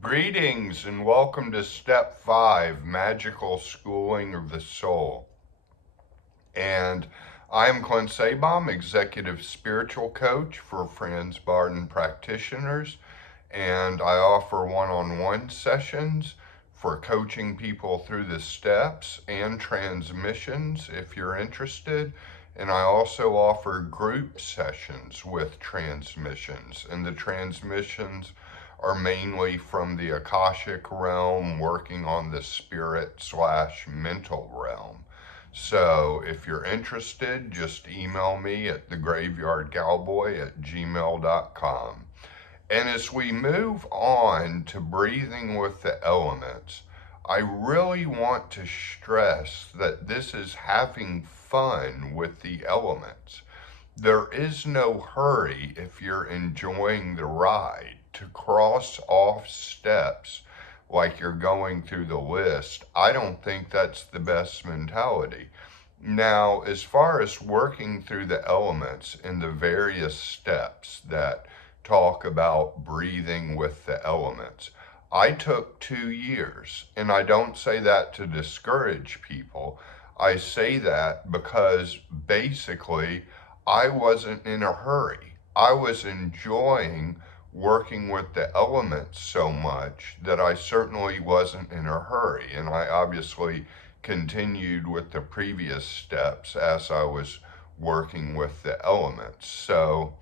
Greetings and welcome to Step 5, Magical Schooling of the Soul. And I am Clint Sabom, Executive Spiritual Coach for Franz Barden practitioners, and I offer one-on-one sessions for coaching people through the steps and transmissions if you're interested. And I also offer group sessions with transmissions, and the transmissions are mainly from the Akashic realm, working on the spirit/mental realm. So if you're interested, just email me at thegraveyardcowboy@gmail.com. And as we move on to breathing with the elements, I really want to stress that this is having fun with the elements. There is no hurry if you're enjoying the ride. To cross off steps like you're going through the list, I don't think that's the best mentality. Now, as far as working through the elements in the various steps that talk about breathing with the elements, I took 2 years, and I don't say that to discourage people. I say that because basically I wasn't in a hurry. I was enjoying working with the elements so much that I certainly wasn't in a hurry. And I obviously continued with the previous steps as I was working with the elements. So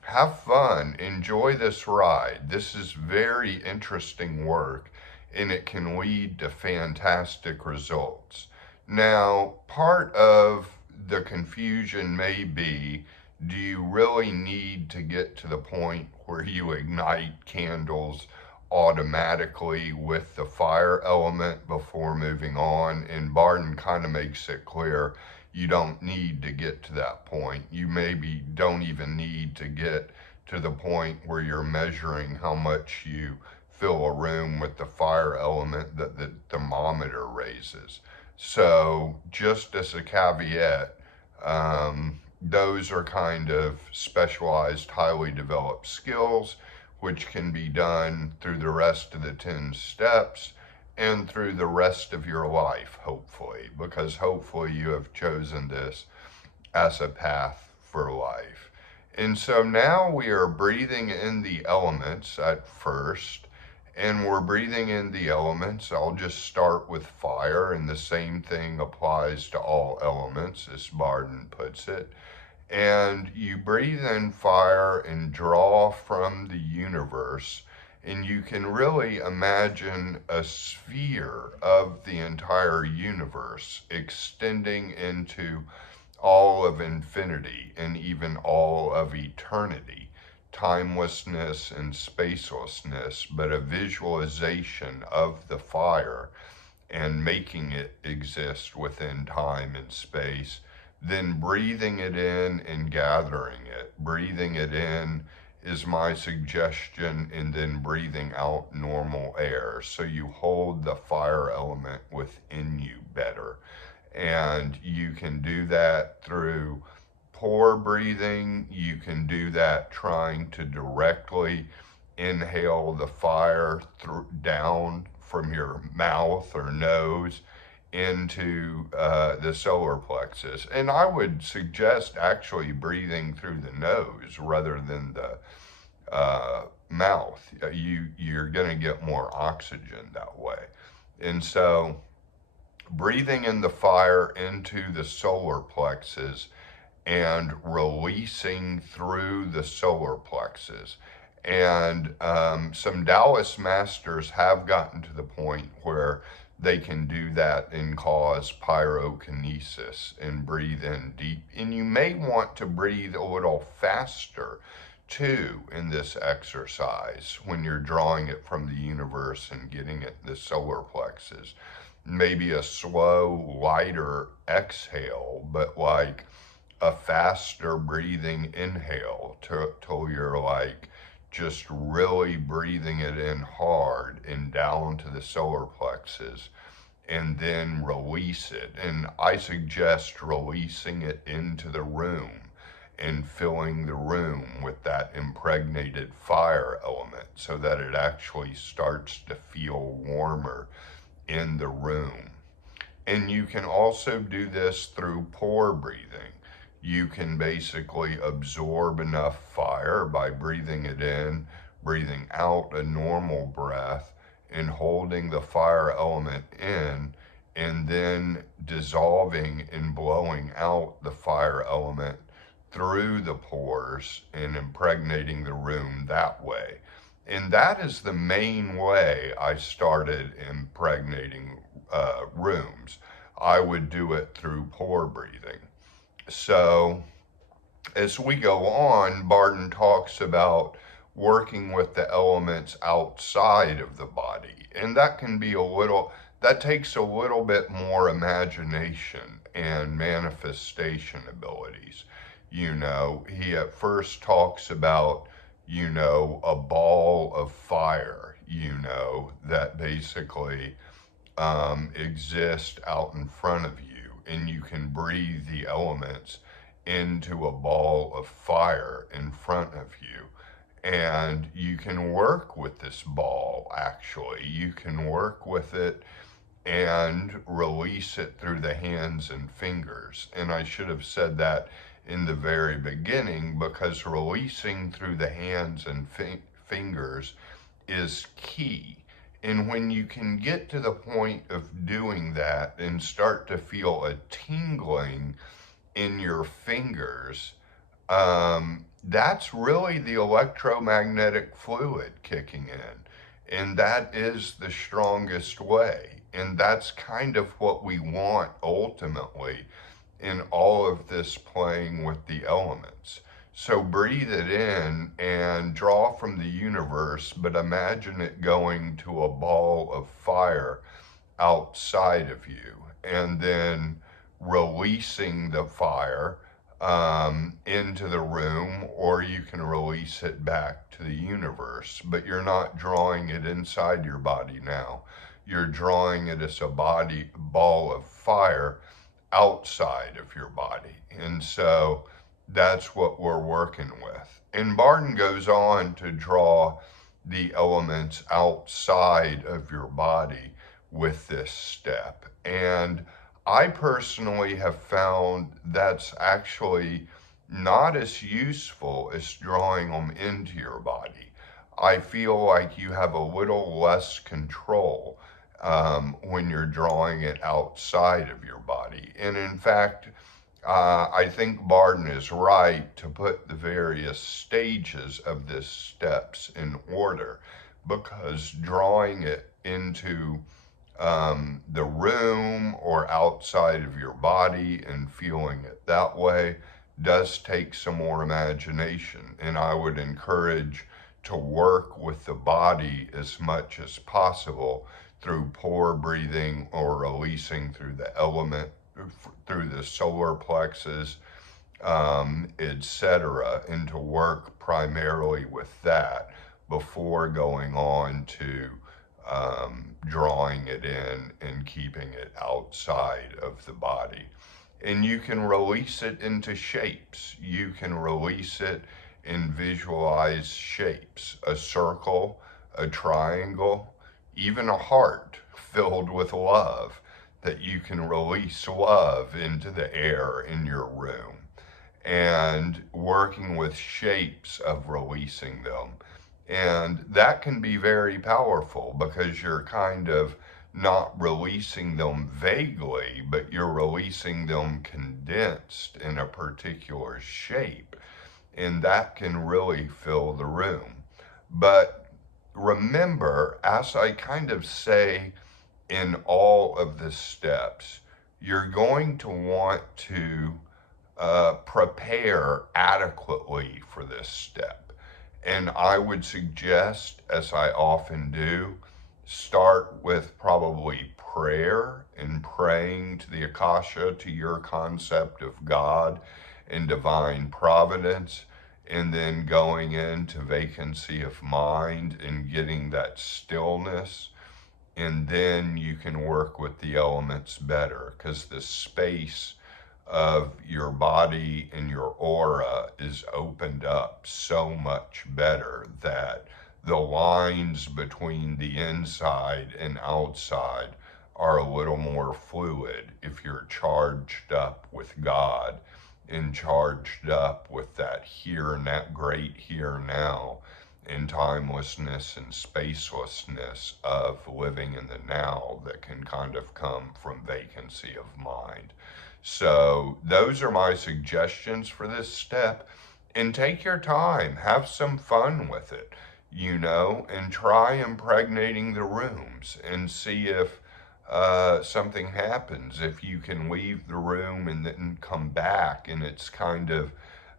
have fun, enjoy this ride. This is very interesting work and it can lead to fantastic results. Now, part of the confusion may be, do you really need to get to the point where you ignite candles automatically with the fire element before moving on? And Barden kind of makes it clear you don't need to get to that point. You maybe don't even need to get to the point where you're measuring how much you fill a room with the fire element that the thermometer raises. So just as a caveat, those are kind of specialized, highly developed skills which can be done through the rest of the 10 steps and through the rest of your life, hopefully, because hopefully you have chosen this as a path for life. And so now we are breathing in the elements at first, and we're breathing in the elements. I'll just start with fire, and the same thing applies to all elements, as Barden puts it. And you breathe in fire and draw from the universe, and you can really imagine a sphere of the entire universe extending into all of infinity and even all of eternity, timelessness and spacelessness, but a visualization of the fire and making it exist within time and space, then breathing it in and gathering it. Breathing it in is my suggestion, and then breathing out normal air. So you hold the fire element within you better. And you can do that through pour breathing. You can do that trying to directly inhale the fire down from your mouth or nose into the solar plexus. And I would suggest actually breathing through the nose rather than the mouth. You're going to get more oxygen that way. And so breathing in the fire into the solar plexus and releasing through the solar plexus. And some Taoist masters have gotten to the point where they can do that and cause pyrokinesis and breathe in deep. And you may want to breathe a little faster too in this exercise when you're drawing it from the universe and getting it in the solar plexus. Maybe a slow, lighter exhale, but like a faster breathing inhale till you're like just really breathing it in hard and down to the solar plexus, and then release it. And I suggest releasing it into the room and filling the room with that impregnated fire element so that it actually starts to feel warmer in the room. And you can also do this through pore breathing. You can basically absorb enough fire by breathing it in, breathing out a normal breath, and holding the fire element in, and then dissolving and blowing out the fire element through the pores and impregnating the room that way. And that is the main way I started impregnating rooms. I would do it through pore breathing. So as we go on, Barton talks about working with the elements outside of the body. And that can be that takes a little bit more imagination and manifestation abilities. He at first talks about, a ball of fire, that basically exist out in front of you, and you can breathe the elements into a ball of fire in front of you. And you can work with this ball, actually. You can work with it and release it through the hands and fingers. And I should have said that in the very beginning, because releasing through the hands and fingers is key. And when you can get to the point of doing that and start to feel a tingling in your fingers, that's really the electromagnetic fluid kicking in. And that is the strongest way. And that's kind of what we want ultimately in all of this playing with the elements. So breathe it in and draw from the universe, but imagine it going to a ball of fire outside of you, and then releasing the fire into the room, or you can release it back to the universe. But you're not drawing it inside your body now. You're drawing it as a ball of fire outside of your body. And so that's what we're working with. And Barton goes on to draw the elements outside of your body with this step. And I personally have found that's actually not as useful as drawing them into your body. I feel like you have a little less control when you're drawing it outside of your body. And in fact, I think Barton is right to put the various stages of this steps in order, because drawing it into the room or outside of your body and feeling it that way does take some more imagination. And I would encourage to work with the body as much as possible through pore breathing or releasing through the element, through the solar plexus, etc., and to work primarily with that before going on to drawing it in and keeping it outside of the body. And you can release it into shapes. You can release it in visualized shapes, a circle, a triangle, even a heart filled with love, that you can release love into the air in your room, and working with shapes of releasing them. And that can be very powerful, because you're kind of not releasing them vaguely, but you're releasing them condensed in a particular shape. And that can really fill the room. But remember, as I kind of say in all of the steps, you're going to want to prepare adequately for this step. And I would suggest, as I often do, start with probably prayer and praying to the Akasha, to your concept of God and divine providence, and then going into vacancy of mind and getting that stillness. And then you can work with the elements better, because the space of your body and your aura is opened up so much better that the lines between the inside and outside are a little more fluid if you're charged up with God and charged up with that here and that great here now and timelessness and spacelessness of living in the now that can kind of come from vacancy of mind. So those are my suggestions for this step. And take your time, have some fun with it, and try impregnating the rooms and see if something happens. If you can leave the room and then come back, and it's kind of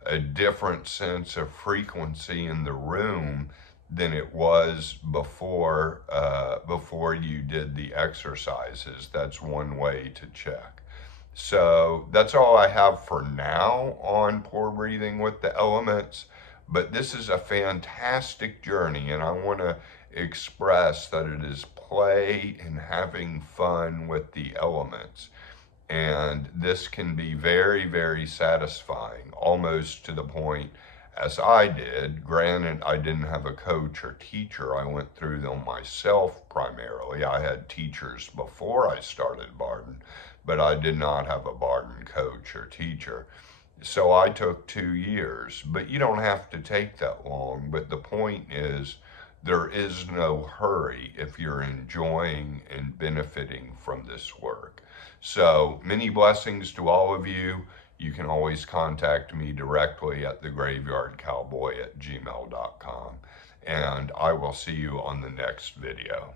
a different sense of frequency in the room than it was before you did the exercises. That's one way to check. So that's all I have for now on Pour Breathing with the Elements. But this is a fantastic journey, and I want to express that it is play and having fun with the elements. And this can be very, very satisfying, almost to the point as I did. Granted, I didn't have a coach or teacher. I went through them myself primarily. I had teachers before I started Barden, but I did not have a Barden coach or teacher. So I took 2 years, but you don't have to take that long. But the point is, there is no hurry if you're enjoying and benefiting from this work. So many blessings to all of you. You can always contact me directly at thegraveyardcowboy@gmail.com. And I will see you on the next video.